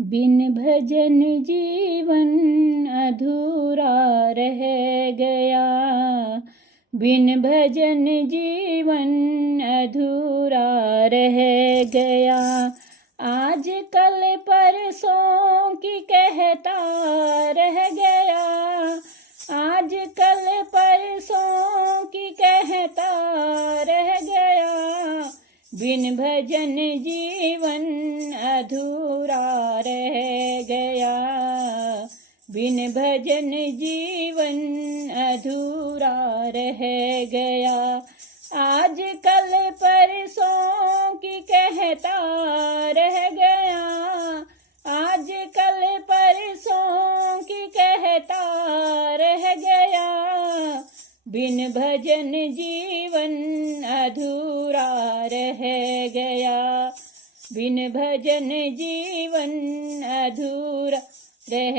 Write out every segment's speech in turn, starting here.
बिन भजन जीवन अधूरा रह गया। बिन भजन जीवन अधूरा रह गया। आज कल परसों की कहता रह गया। आज कल परसों की कहता रह गया। बिन भजन जीवन अधूरा रह गया। बिन भजन जीवन अधूरा रह गया। आज कल परसों की कहता रह गया। आज कल परसों की कहता रह गया। बिन भजन जीवन अधूरा रह गया। बिन भजन जीवन अधूरा रह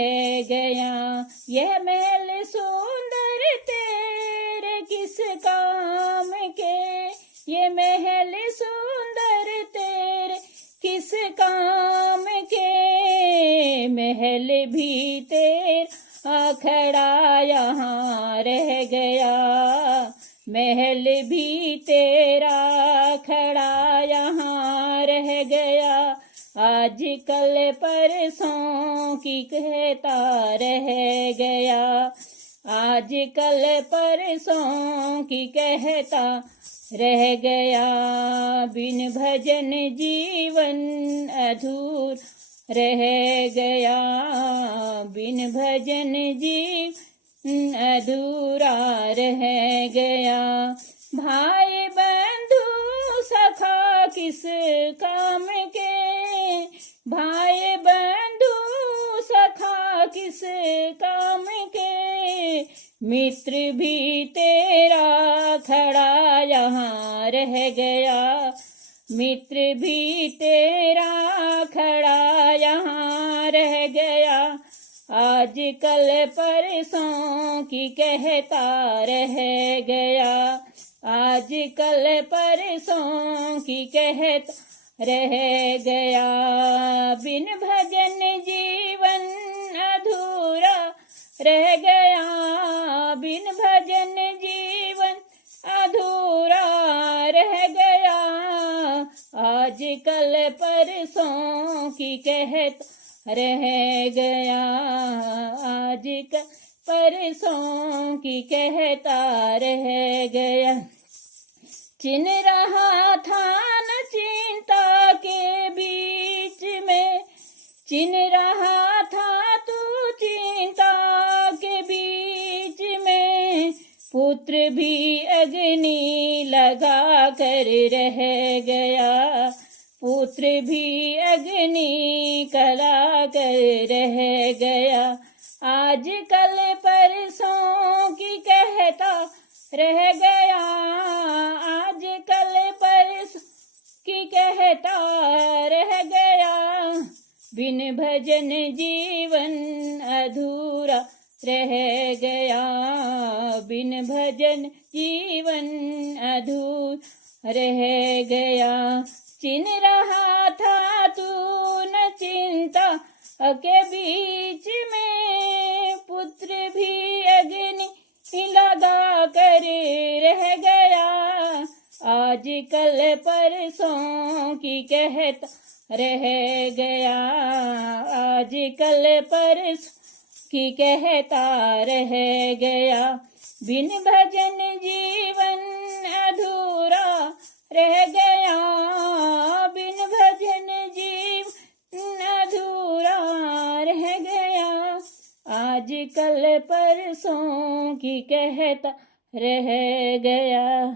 गया। यह महल सुंदर तेरे किस काम के। ये महल सुंदर तेरे किस काम के। महल भी तेरा खड़ा यहाँ रह गया। महल भी तेरा खड़ा यहाँ रह गया। आज कल परसों की कहता रह गया। आज कल परसों की कहता रह गया। बिन भजन जीवन अधूर रह गया। बिन भजन जीवन अधूरा रह गया। भाई बंधु सखा किस काम के। भाई बंधु सखा किस काम के। मित्र भी तेरा खड़ा यहाँ रह गया। मित्र भी तेरा खड़ा यहाँ रह गया। आज कल परसों की कहता रह गया। आज कल परसों की कहता रह गया। बिन भजन जीवन अधूरा रह गया। बिन भजन जीवन अधूरा रह गया। आज कल परसों की कहता रह गया। आज कल परसों की कहता रह गया। चिन रहा था न चिंता के बीच में। चिन रहा था तू चिंता के बीच में। पुत्र भी अग्नि लगा कर रह गया। पुत्र भी अग्नि कला कर रह गया। आज कल परसों की कहता रह गया। आज कल परसों की कहता रह गया। बिन भजन जीवन अधूरा रह गया। बिन भजन जीवन अधूरा रह गया। चिन रहा था तू न चिंता के बीच में। पुत्र भी अग्नि लगा कर रह गया। आज कल परसों की कहता रह गया। आज कल परसों की कहता रह गया। बिन भजन जीवन अधूरा रह गया। बिन भजन जीवन अधूरा रह गया। आज कल परसों की कहता रह गया।